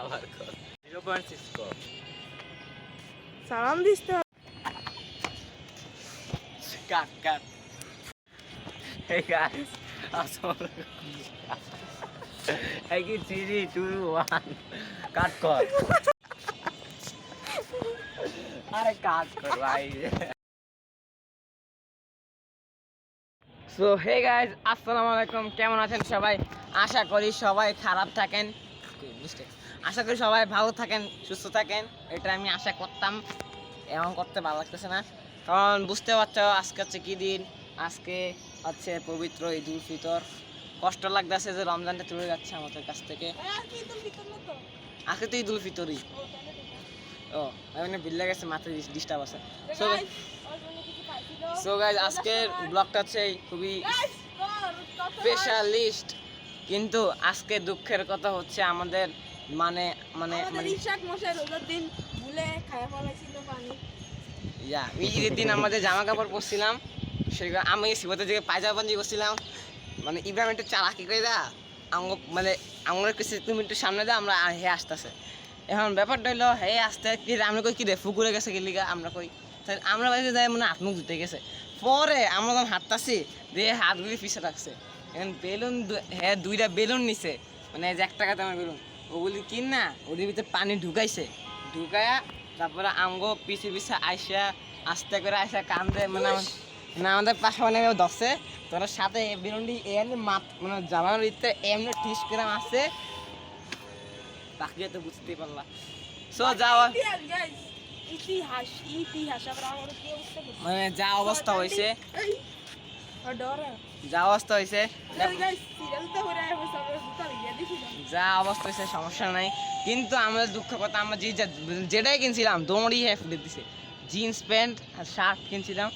আবার কর 0.6 কর সালাম দিস তো কাট Hey guys, hey কি 3 2 1 কাট কর আরে কাট কর ভাই সো হে গাইস আসসালামু আলাইকুম কেমন আছেন সবাই আশা করি সবাই খারাপ থাকেন আশা করি সবাই ভালো থাকেন সুস্থ থাকেন এটা আমি আশা করতাম এমন করতে ভালো লাগতেছে না কারণ বুঝতে পারছো আজকে হচ্ছে কি দিন আজকে হচ্ছে পবিত্র ঈদ উল ফিতর কষ্ট লাগতেছে যে রমজানটা চলে যাচ্ছে আমাদের কাছ থেকে আজকে তো ঈদ উল ফিতরই ও মানে বিল্লা গেছে মাথায় ডিস্টার্ব আছে সো গাইস আজকের ব্লগটা হচ্ছে খুবই স্পেশালিস্ট কিন্তু আজকে দুঃখের কথা হচ্ছে আমাদের মানে ইশাক মশাই রোজার দিন ভুলে খায়া ফলাইছিল পানি ঈদের দিন আমাদের জামা কাপড় পরছিলাম সেগুলো আমি সিবতের দিকে পায়জামা পাঞ্জি করছিলাম মানে ইব্রাহিম একটু চালাকি করে দা মানে আমার কিছু তুমি একটু সামনে দা আমরা হে আসতেছে এখন ব্যাপারটা হইলো হে আসতে আমরা কই কি রে ফুকুরে গেছে গেলিগা আমরা কই আমরা বাড়িতে যাই মানে হাত মুখ ধুতে গেছে পরে আমরা যখন হাঁটতাছি দিয়ে হাতগুলি পিছিয়ে রাখছে এখন বেলুন হ্যাঁ 2টা বেলুন নিছে মানে যে 1 টাকা দামের বেলুন ওগুলি কিন না ওদের ভিতরে পানি ঢুকায়া তারপরে আমগো পিছে আইসা আস্তে করে আইসা কান্দে মানে না আমাদের পাশে মানে ধরছে তোর সাথে বেলুনটি এমনি মানে জামানোর ভিতরে এমনি ঠিস করে আসছে বাকি তো বুঝতেই পারলা সো যাওয়া ইতিহাস মানে যা অবস্থা হয়েছে সমস্যা নাই কিন্তু আমাদের দুঃখ কথা আমরা যেটাই কিনছিলাম দৌড়ি ফুটে দিছে জিন্স প্যান্ট আর শার্ট কিনছিলাম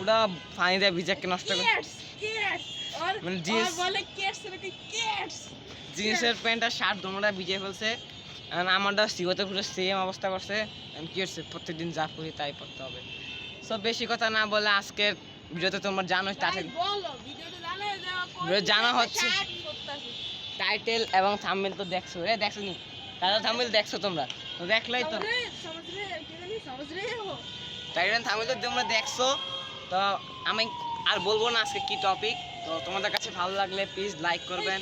ওটা পানি দিয়ে ভিজাকে নষ্ট করে মানে জিন্সের প্যান্ট আর শার্ট দোনোটা ভিজে ফেলছে আমারটা সিওতে পুরো সেম অবস্থা করছে কি হচ্ছে প্রত্যেকদিন যা করি তাই পড়তে হবে সব বেশি কথা না বলে আজকের ভিডিওতে তোমরা জানো জানা হচ্ছে টাইটেল এবং থাম্বনেল তো দেখছো নি তাহলে থাম্বনেল দেখছো তোমরা তো দেখলেই তো টাইটেল থাম্বনেল তো তোমরা দেখছো তো আমি আর বলবো না আজকে কি টপিক তো তোমাদের কাছে ভালো লাগলে প্লিজ লাইক করবেন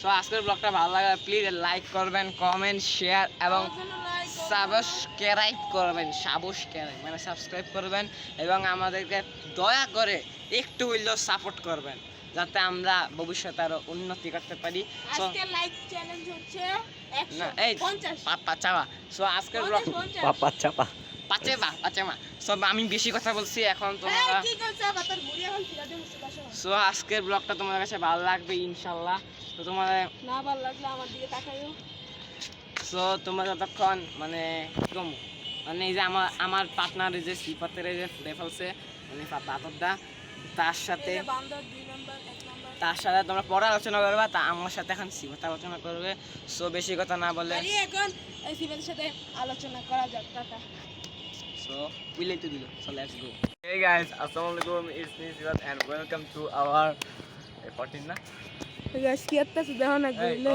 সো আজকের ব্লগটা ভালো লাগলে প্লিজ লাইক করবেন কমেন্ট শেয়ার এবং সাবস্ক্রাইব করবেন এবং আমাদেরকে দয়া করে একটু হইলেও সাপোর্ট করবেন যাতে আমরা ভবিষ্যতে আরো উন্নতি করতে পারি আজকে লাইক চ্যালেঞ্জ হচ্ছে 150 সো আজকের ব্লগ পাঁচেমা সব আমি বেশি কথা বলছি এখন তোমরা সো আজকের ব্লগটা তোমাদের কাছে ভালো লাগবে ইনশাআল্লাহ তো তোমাদের না ভালো লাগলে আমার দিকে তাকাইও সো তোমরা যতক্ষণ মানে কম মানে এই যে আমার পার্টনার যে সিপাতের যে ফুটে ফেলছে মানে বাতরদা তার সাথে তোমরা পরে আলোচনা করবে তা আমার সাথে এখন সিপাতে আলোচনা করবে সো বেশি কথা না বলে এখন সিপাতের সাথে আলোচনা করা যাক tata So we like to do. So let's go. Hey guys, assalamualaikum. It's me Sivat and welcome to our 14 na. Guys কি একটা দেখো না ঘুরলে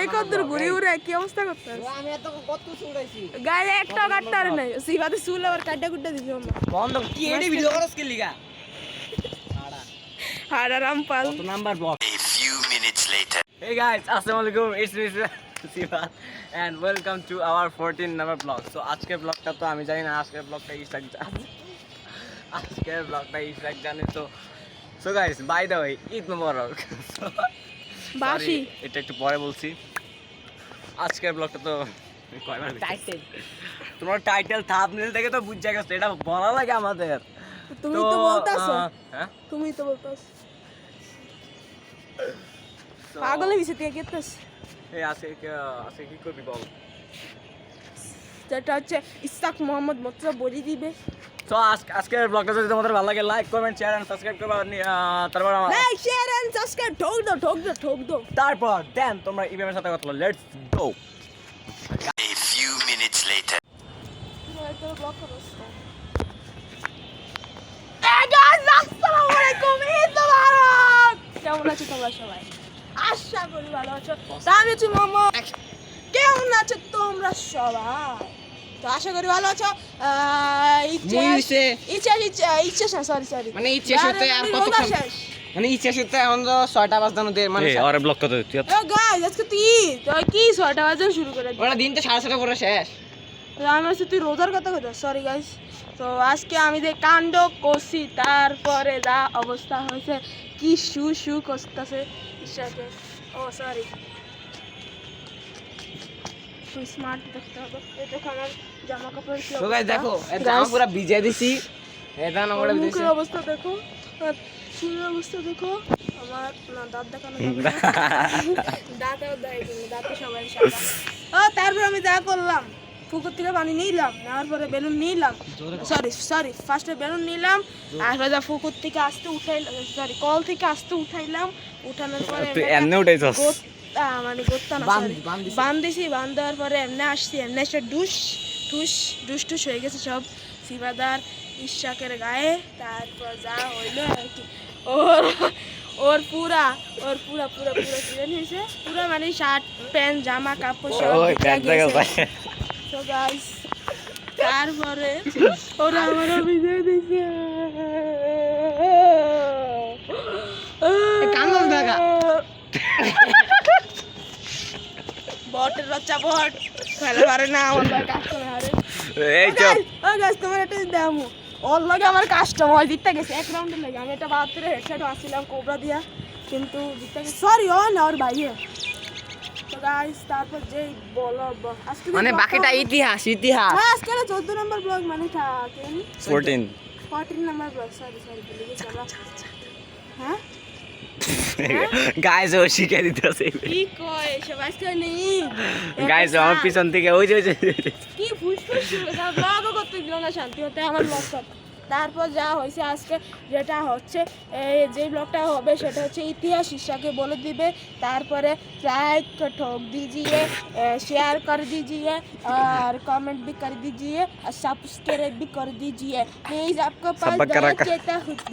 এই কতদূর ঘুরে উড়ে কি অবস্থা করতে আমি এত কত উড়াইছি গায়ে একটা কাটতার নাই সিবাতে চুল আবার কাটা কুটা দিছি আমরা বন্ধ কি এডি ভিডিও করছ কি লিগা হাড়া রামপাল কত number block A few minutes later. Hey guys, assalamualaikum. It's me Sivat and welcome to our 14 number vlog. So আজকের ব্লগটা তো আমি জানি না আজকের ব্লগটা ইসাক জানে তো so guys by the way Eid Mubarak বাসি এটা একটু পরে বলছি আজকের ব্লগটা তো কয়বার টাইটেল তোমার টাইটেল থাম্বনেল দেখে তো বুঝা গেছে এটা বলা লাগে আমাদের তুমি তো বলতাছো হ্যাঁ তুমি তো বলতাছো পাগলে বিছে তুই কেতাস এই আজকে কি করবি বল যেটা হচ্ছে ইসাক মোহাম্মদ মতলব বলি দিবে তো আজকের ব্লগটা যদি তোমাদের ভালো লাগে like comment share and subscribe করবা তারপর লাইক শেয়ার এন্ড সাবস্ক্রাইব ঠোক দাও তারপর দেন তোমরা ইব্রাহিমের সাথে কথা বলো let's go A few minutes later তো ব্লগ করো এই গাইস আসসালামু আলাইকুম ঈদ মোবারক কেমন কেমন আছো তোমরা সবাই? আশা করি ভালো আছো। তা আমি হচ্ছে মোমো। কেমন আছো তোমরা সবাই? তো আশা করি ভালো আছো। সরি মানে ইচ্ছে সত্যি আর কতক্ষণ মানে ইচ্ছে সত্যি এখন তো 6টা বাজে দের মানে আরে ব্লক কত তুই গাইস আজকে তুই কি 6টা বাজে শুরু করে দিই। ওরা দিন তো 6:30 পরে শেষ। আমি হচ্ছে তুই রোজার কথা কথা সরি গাইস। তো আজকে আমি যে কাণ্ড করছি তারপরে যা অবস্থা হয়েছে কি শু করতেছে ঈশাকে। ও সরি তুই স্মার্ট দেখতে হবে। এটা আমার জামা কাপড় কি তো গাইস অবস্থা? দেখো এই জামা পুরো ভিজিয়ে দিছি। এটা না ওর আমরা দিছি। মুখের অবস্থা দেখো আর চুলের অবস্থা দেখো। আমার না দাঁত দেখানো যাবে না। দাঁতেও দাঁতে সবাই সাদা। তারপর আমি যা করলাম পুকুর থেকে পানি নিলাম, নেওয়ার পরে বেলুন নিলাম, সরি ফার্স্টে বেলুন নিলাম, তারপরে যা পুকুর থেকে আসতে উঠাইলাম, কল থেকে আসতে উঠাইলাম, উঠানোর পরে তুই এমনি উঠাইছস মানে গোত্তা না বান্ধিছি, বান্ধার পরে এমনি আসছি, এমনি এসে টুস হয়ে গেছে সব সিবাদার ইশাকের গায়ে। তারপর যা হইলো আর কি ওর পুরা ক্লিন হয়েছে, পুরা মানে শার্ট প্যান্ট জামা কাপড় সব গেছে। তো গাইস তারপরে ওরা আমারও ভিজে দিছে। কান্দন দেখা বটের বাচ্চা বট খেলে পারে না, আমার লগে কাস্টমার হারে। এই চুপ ও গাইস তোমার একটা দামু ওর লগে আমার কাস্টমার জিততে গেছে এক রাউন্ডের লাগে। আমি একটা 72 হেডশট আসছিলাম কোবরা দিয়া, কিন্তু জিততে গেছে। সরি ও না ওর ভাইয়ে। তো গাইস তারপর যেই বলো আজকে মানে বাকিটা ইতিহাস। হ্যাঁ আজকে 14 নম্বর ব্লগ মানে থাকেন 14 নম্বর ব্লগ। সরি ভুলে গেছি আমরা। হ্যাঁ গাইস ও শিখে দিতেছে কি কয় সব আজকে নেই গাইস আমার পিছন থেকে ওই যে কি ফুসফুস ব্লগও করতে দিল না শান্তি হতে আমার ব্লগ সব। তারপর যা হয়েছে আজকে যেটা হচ্ছে যে ব্লগটা হবে সেটা হচ্ছে ইতিহাস ঈশাকে বলে দিবে। তারপরে लाइक ठोक दीजिए, शेयर कर दीजिए और कमेंट भी कर दीजिए और सब्सक्राइब भी कर दीजिए प्लीज़। आपको पास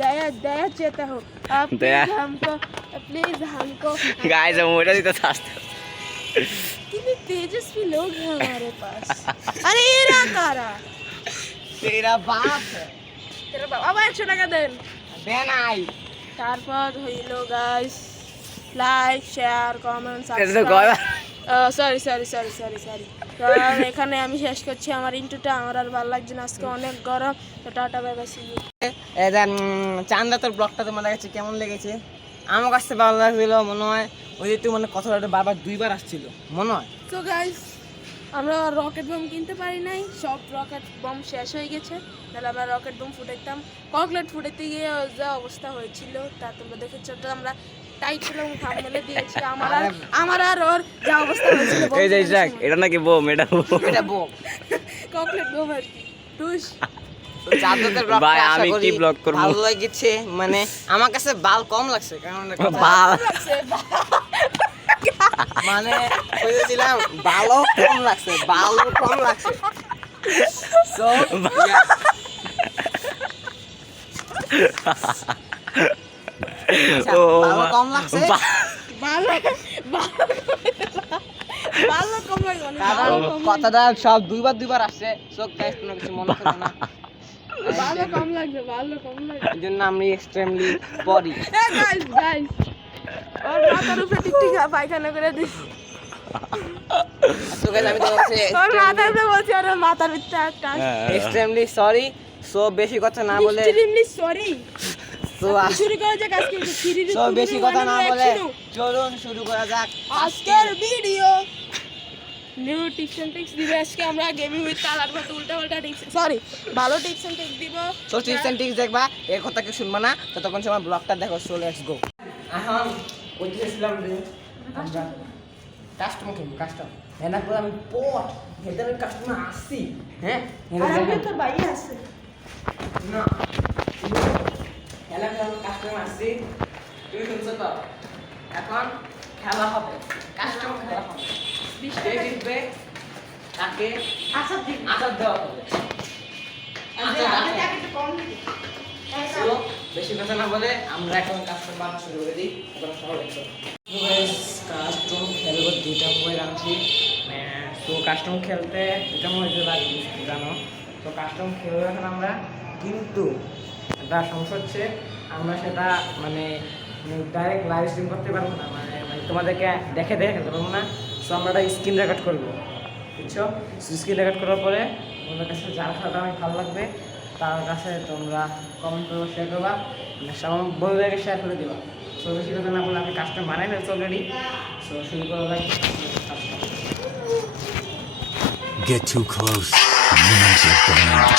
दया चाहता हूँ आप प्लीज़ हमको गाइस हम मोटा दिता सास्त कितने तेजस्वी लोग हैं हमारे पास। अरे ये कारा तेरा बाप है तेरा बाप अब 100 টাকা দেন দেন আই। তারপর হইলো guys like share comment sorry কারণ এখানে আমি শেষ করছি আমার ইন্টুটা। আমার আর ভালো লাগছে না, আজকে অনেক গরম। তো tata bye bye see you. চান্দা তোর ব্লগটা তোমার কাছে কেমন লেগেছে? আমার কাছে ভালো লাগছিল মনে হয়। ওই যে তুই মানে কথাটা বারবার 2বার আসছিল মনে হয়। তো গাইস আমরা রকেট বম কিনতে পারি নাই, সব রকেট বম শেষ হয়ে গেছে। তাহলে আমরা রকেট বম ফুটাইতাম, ককলেট ফুটাইতে গিয়ে যা অবস্থা হয়েছিল তা তোমরা দেখেছো। তো আমরা টাইটেল এবং থাম্বনেলে দিয়েছি আমার আর ওর যা অবস্থা হয়েছিল। এই যে যাক এটা নাকি বোম, এটা বউ ককলেট বম আর কি টুস। ভাই আমি কি ব্লগ করব? ভালো লাগছে মানে আমার কাছে বাল কম লাগছে কারণ বাল মানে কইছিলাম ভালো কম লাগছে সো ভালো কম লাগছে ভালো কম লাগে কারণ কথাটা সব 2বার আসছে। সো গাইস তোমরা কিছু মনে করো না, ভালো কম লাগে এজন্য আমি এক্সট্রিমলি পরি। গাইস ওর মাথার উপরে টিকটিক পায়খানা করে দিছি। সো গাইস আমি তো বলছি ওর মাথার উপরে বলছি আর ওর মাথার ভিতরে একটা এক্সট্রিমলি সরি। সো বেশি কথা না বলে এক্সট্রিমলি সরি। সো শুরু করা যাক আজকে সো বেশি কথা না বলে চলুন শুরু করা যাক আজকের video. New tips and tricks দিব আজকে আমরা গেমিং উইথ তালার মতো উল্টা টিপস সরি ভালো টিপস এন্ড ট্রিক্স দিব। সো টিপস এন্ড ট্রিক্স দেখবা, এর কথা কি শুনবা না, ততক্ষণ সময় ব্লগটা দেখো। So let's go. এখন বলছিলাম যে কাস্টমার এনা করে আমি পট ভেতরের কাস্টমার আসছি। হ্যাঁ আরে তো ভাই আছে না খেলা কাস্টমার আসছি, তুমি শুনছো তো? এখন খেলা হবে, কাস্টমার খেলা হবে। কে জিতবে তাকে আসাদ দেওয়া হবে। আচ্ছা বেশি কথা না বলে আমরা এখন কাস্টম বানানো শুরু করে দিই। তোমরা সবাই দেখো কাস্টম খেলবো, দুইটা মোবাইল আনছি। তো কাস্টম খেলতে দুটা মোবাইল লাগবে জানো। তো কাস্টম খেলবো এখন আমরা, কিন্তু একটা সমস্যা হচ্ছে আমরা সেটা মানে ডাইরেক্ট লাইভ স্ট্রিম করতে পারবো না, মানে তোমাদেরকে দেখে দেখে খেলতে পারবো না। সো আমরা একটা স্ক্রিন রেকর্ড করবো, বুঝছো? স্ক্রিন রেকর্ড করার পরে তোমাদের কাছে যার খেলাটা অনেক ভালো লাগবে তার কাছে তোমরা কমেন্ট করবো, শেয়ার করবা, সব বন্ধুদেরকে শেয়ার করে দিবা। সো বেশি কথা না বলে আমি কাস্টম বানাই ফেলছি অলরেডি। সো শুরু করা যাক। Get too close, you might get burned.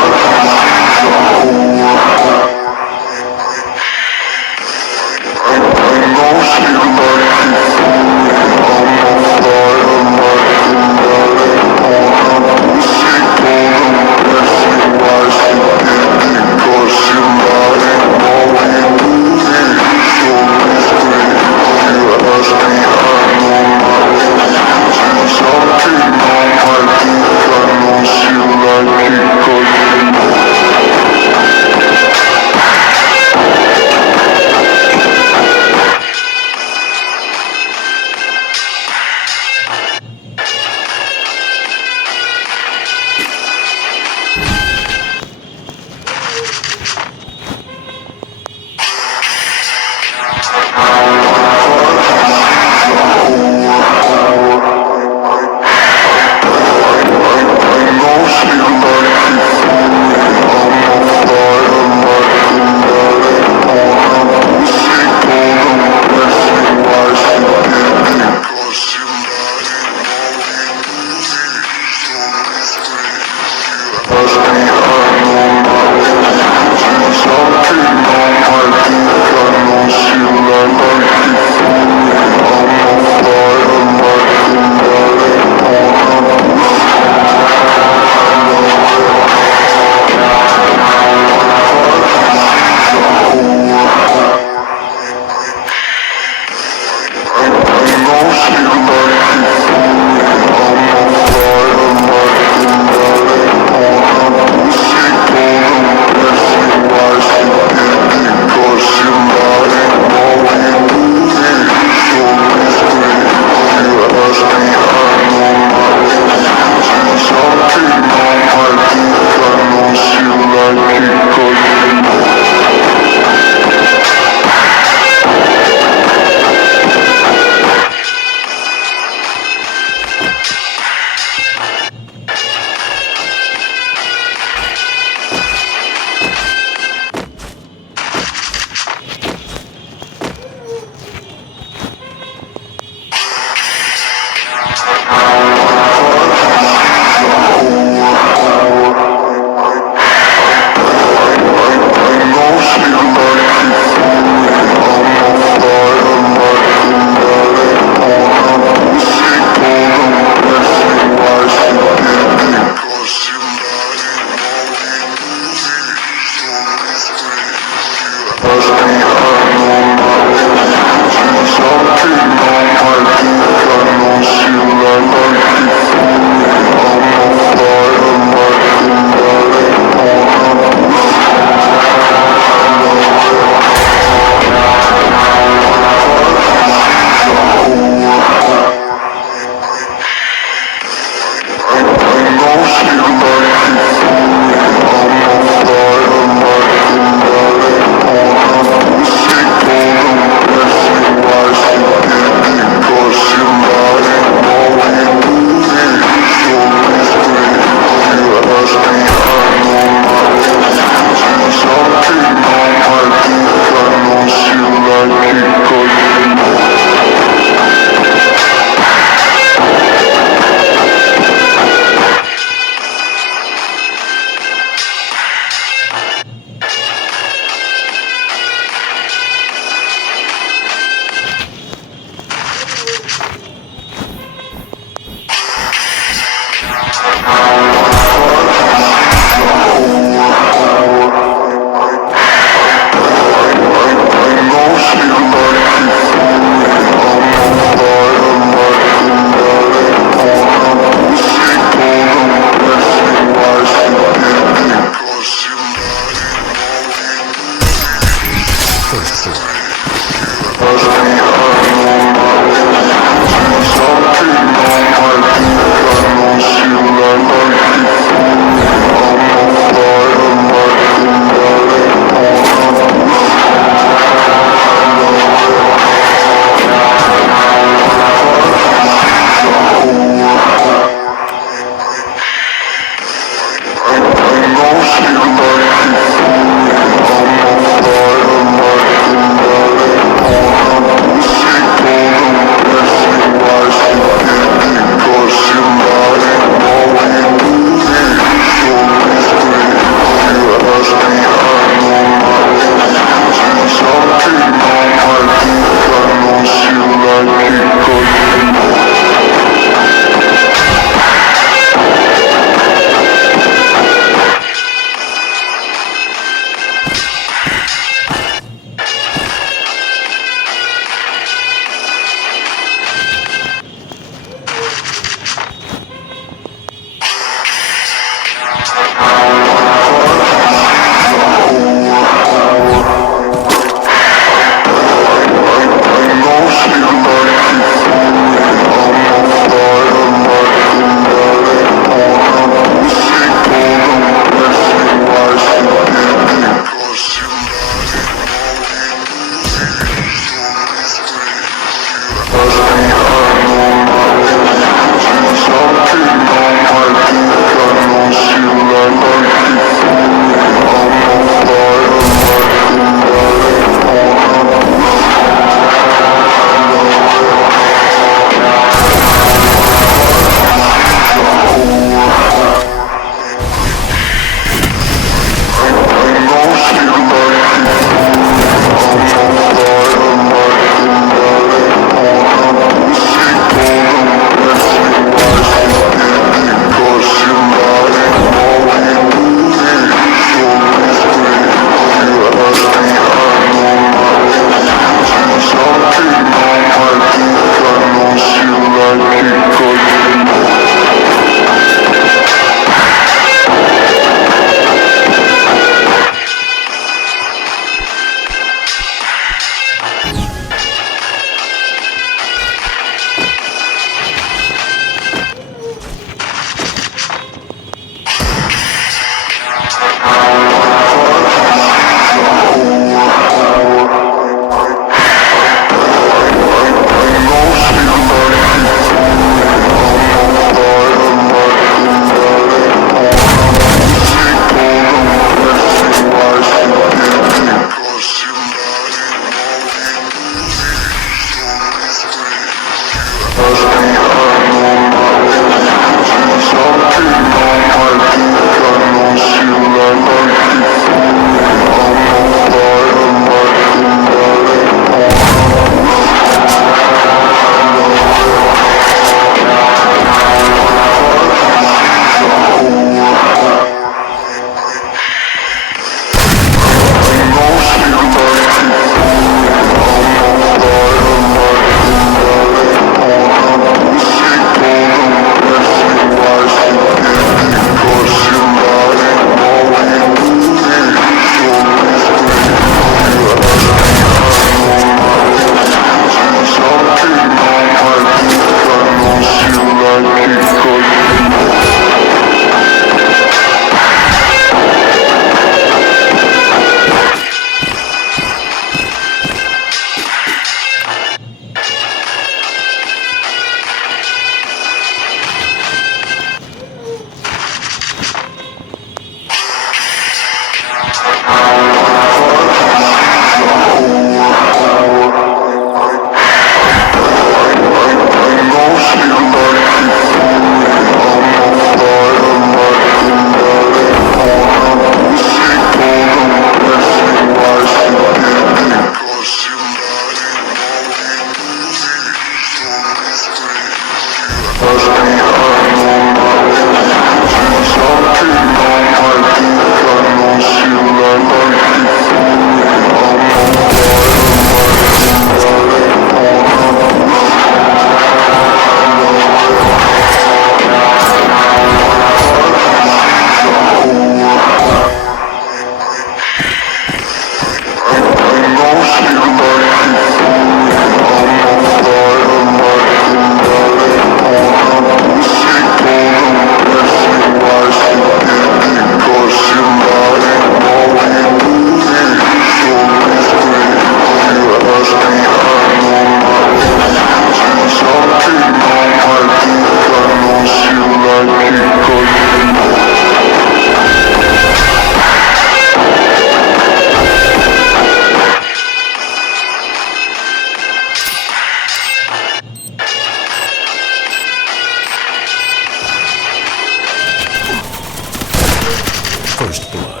First blood.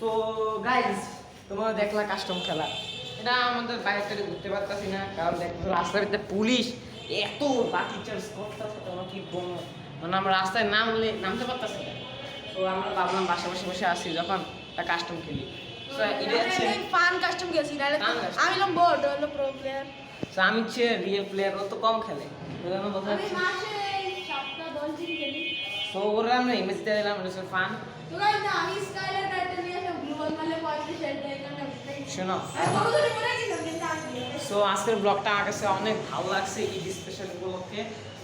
তো গাইজ তোমরা দেখলা কাস্টম খেলা, এটা আমাদের বাইরে থেকে ঘুরতে পারতাছি না, কারণ দেখো রাস্তার ভিতরে পুলিশ এত লাঠি চার্জ করতেছে, তোমরা কি বলবো, মানে আমরা রাস্তায় নামতে পারতাছি না। তো আমরা ভাবলাম বাসা বসে বসে আসি যখন একটা কাস্টম খেলি। তো এটা হচ্ছে ফান কাস্টম গেছি না, আমি হলাম বোর্ড হলো প্রো প্লেয়ার। তো আমি হচ্ছে রিয়েল প্লেয়ার, ও তো কম খেলে, আমি মাসে 7-10 দিন খেলি। তো ওরা আমরা ইমেজ দিয়ে দিলাম, এটা হচ্ছে ফান। তো গাইস না আমি স্কাইলার টাইটেল নিয়ে একটা গ্লোবাল মালে 35 হেড দেয় এখানে শোনো, কতদিন পরে কি করতে চাচ্ছি। সো আজকের ব্লগটা আমার কাছে অনেক ভালো লাগছে ঈদ স্পেশাল উপলক্ষে।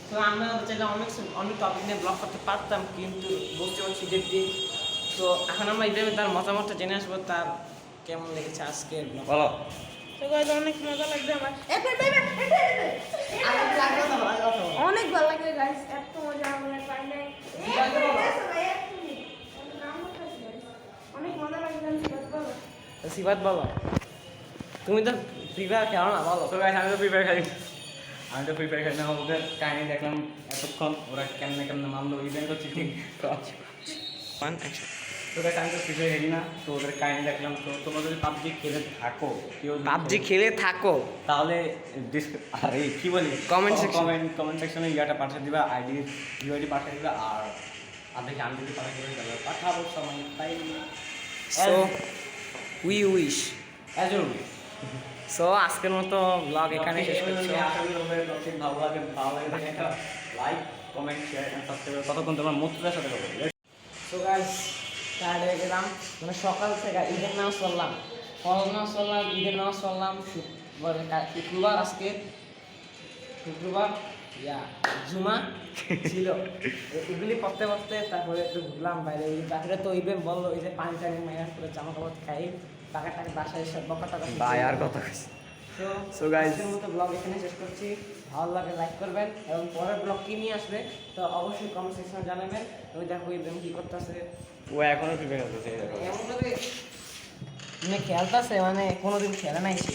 তো আমরা চাইলে অনেক টপিক নিয়ে ব্লগ করতে পারতাম, কিন্তু বুঝতে পারছি ঈদের দিন। তো এখন আমরা ঈদের তার মতামতটা জেনে আসবো, তার কেমন লেগেছে আজকের ব্লগ। বলো। তো গাইস অনেক মজা লাগছে আমার, অনেক ভালো লাগে গাইস, এত মজা আমরা পাই নাই। অনেক মজা লাগে গাইস। তো সিবাত বলো, তুমি তো ফ্রি ফায়ার খেলো না, বলো। তো গাইস আমি তো ফ্রি ফায়ার খেলি, না, ওদের কাহিনী দেখলাম এতক্ষণ, ওরা কেমনে মানলো ইভেন্ট হচ্ছে ঠিক। তো গাইস আমি তো ফ্রি ফায়ার খেলি না, তো ওদের কাহিনী দেখলাম। তো তোমরা যদি পাবজি খেলে থাকো, কেউ যদি পাবজি খেলে থাকো, তাহলে আরে কি বলি, Comment section. কমেন্ট সেকশনে ইয়াটা পাঠিয়ে দিবা, ইউআইডি পাঠিয়ে দিবা। আর দেখি আমি যদি পাঠাই দিই তাহলে পাঠাবো সময় তাই। So we wish. অ্যাজ জরুরি। সো আজকের মতো ব্লগ এখানে শেষ করছি। ভালো লাগে দেখে একটা like, comment, share and subscribe. কতক্ষণ তোমার মুক্তদার সাথে হবে। সো গাইস টায়ার্ড হয়ে গেলাম, মানে সকাল থেকে ঈদের নামাজ পড়লাম, ফরজ নামাজ পড়লাম, ঈদের নামাজ পড়লাম, শুক্রবার আজকে, শুক্রবার ইয়া জুমা ছিল, এগুলি পড়তে পড়তে তারপরে একটু ঘুরলাম বাইরে। বাকিরা তো ইবেন বললো এই যে পানি টানি মাইনাস করে জামা কাপড় খাই, টাকা বাসায় এসে বকা টাকা ভাই আর কথা কইছি। সো গাইস আজকের মতো ব্লগ এখানে শেষ করছি। ভালো লাগে লাইক করবেন, এবং পরের ব্লগ কি নিয়ে আসবে তো অবশ্যই কমেন্ট সেকশনে জানাবেন। আমি দেখো ইব্রাহিম কি করতেছে, ও এখনো ফ্রি ফায়ার খেলতেছে। এমনভাবে মানে খেলতেছে, মানে কোনোদিন খেলে নাই সে।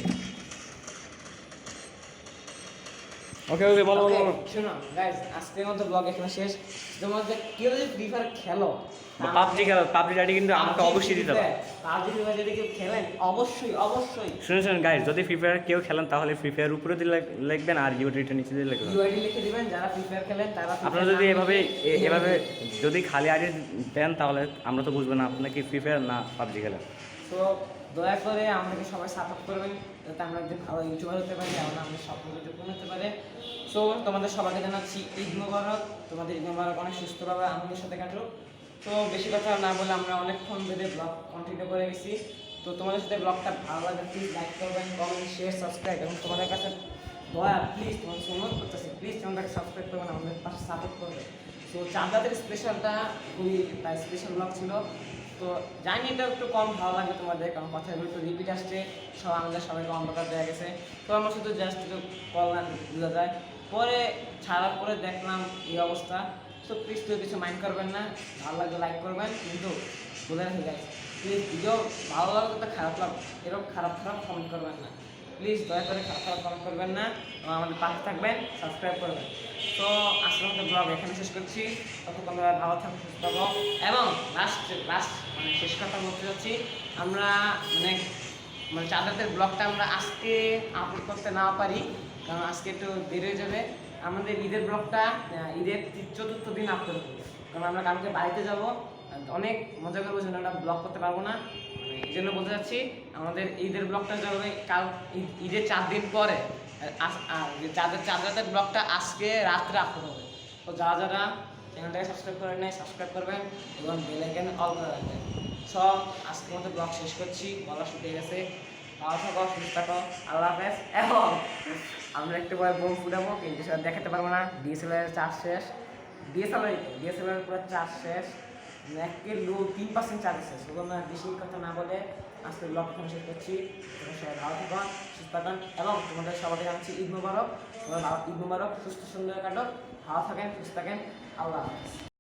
ওকে বলো বলো বলো। শোনো গাইস আজকের মতো ব্লগ এখানে শেষ। তোমাদের কেউ যদি ফ্রি ফায়ার খেলো, পাবজি খেলো, পাবজি আইডি কিন্তু আমাকে অবশ্যই দিতে হবে। পাবজি ফ্রি ফায়ার যদি কেউ খেলেন অবশ্যই অবশ্যই শুনুন গাইস, যদি ফ্রি ফায়ার কেউ খেলেন তাহলে ফ্রি ফায়ার উপরে দিয়ে লিখবেন আর ইউআইডিটা নিচে দিয়ে লিখবেন। ইউআইডি লিখে দিবেন, যারা ফ্রি ফায়ার খেলেন তারা আপনারা যদি এভাবে যদি খালি আইডি দেন তাহলে আমরা তো বুঝবো না আপনারা কি ফ্রি ফায়ার না পাবজি খেলেন। তো দয়া করে আমাদেরকে সবাই সাপোর্ট করবেন, যাতে আমরা একদিন ভালো ইউটিউবার হতে পারি, যেমন আমাদের স্বপ্ন যদি পূরণ হতে পারে। সো তোমাদের সবাইকে জানাচ্ছি ঈদ মোবারক। তোমাদের ঈদ মোবারক অনেক সুস্থভাবে আনন্দের সাথে কাটুক। তো বেশি কথা না বলে আমরা অনেকক্ষণ ধরে ব্লগ কন্টিনিউ করে গেছি। তো তোমাদের সাথে ব্লগটা ভালো লাগে প্লিজ লাইক করবেন, কমেন্ট, শেয়ার, সাবস্ক্রাইব, এবং তোমাদের কাছে দয়া প্লিজ তোমাদের অনুরোধ করতেছি, প্লিজ চ্যানেলটাকে সাবস্ক্রাইব করবেন, আমাদের পাশে সাপোর্ট করবে। সো চাঁদাদের স্পেশালটা খুবই স্পেশাল ব্লগ ছিল। তো জানি এটা একটু কম ভালো লাগে তোমাদের, কারণ কথাগুলো একটু রিপিট আসছে, সব আমাদের সবাইকে অন্ধকার দেওয়া গেছে। তো আমার শুধু জাস্ট একটু কল না বোঝা যায়, পরে ছাড়ার পরে দেখলাম এই অবস্থা। সো প্লিজ কেউ কিছু মাইন্ড করবেন না, ভালো লাগলে লাইক করবেন, কিন্তু বলে রাখি গাইস প্লিজ ভিডিও ভালো লাগলে তো খারাপ লাগ এরকম খারাপ কমেন্ট করবেন না, প্লিজ দয়া করে খারাপ কমেন্ট করবেন না, এবং আমাদের পাশে থাকবেন, সাবস্ক্রাইব করবেন। তো আজকের মতো ব্লগ এখানে শেষ করছি। ততক্ষণ তোমরা ভালো থাকো, সুস্থ থাকো, এবং লাস্ট মানে শেষ কথা বলতে যাচ্ছি, আমরা মানে চাঁদাদের ব্লগটা আমরা আজকে আপলোড করতে না পারি, কারণ আজকে একটু দেরি হয়ে যাবে। আমাদের ঈদের ব্লগটা ঈদের 4th দিন আপলোড করবো, কারণ আমরা কালকে বাড়িতে যাব, অনেক মজা করবো, জন্য আমরা ব্লগ করতে পারবো না। এই জন্য বলতে যাচ্ছি আমাদের ঈদের ব্লগটা যাবে কাল, ঈদের 4 দিন পরে। চাঁদাদের ব্লগটা আজকে রাত্রে আপলোড হবে। তো যারা চ্যানেলটাকে সাবস্ক্রাইব করেন নাই সাবস্ক্রাইব করবেন, এবং বেল আইকন অল করে রাখবেন। সব আজকের মতো ব্লগ শেষ করছি, বলা শুকিয়ে গেছে। ভালো থাকো, সুস্থ থাকো, আল্লাহ হাফেজ। এবং আমরা একটু পরে বোম ফুটাবো, কিন্তু সেটা দেখাতে পারবো না, ডিএসএলআর চার্জ শেষ, ডিএসএলআর পুরো চার্জ শেষ, 3% চার্জ শেষ। সেজন্য বেশি কথা না বলে আজকে ব্লগ শেষ করছি। তোমরা সবাই ভালো থাকো, সুস্থ থাকুন, এবং তোমাদের সবাইকে জানাচ্ছি ঈদ মোবারক। তোমরা ঈদ মোবারক, সুস্থ সুন্দর কাটো, ভালো থাকেন, সুস্থ থাকেন, আল্লাহ হাফেজ।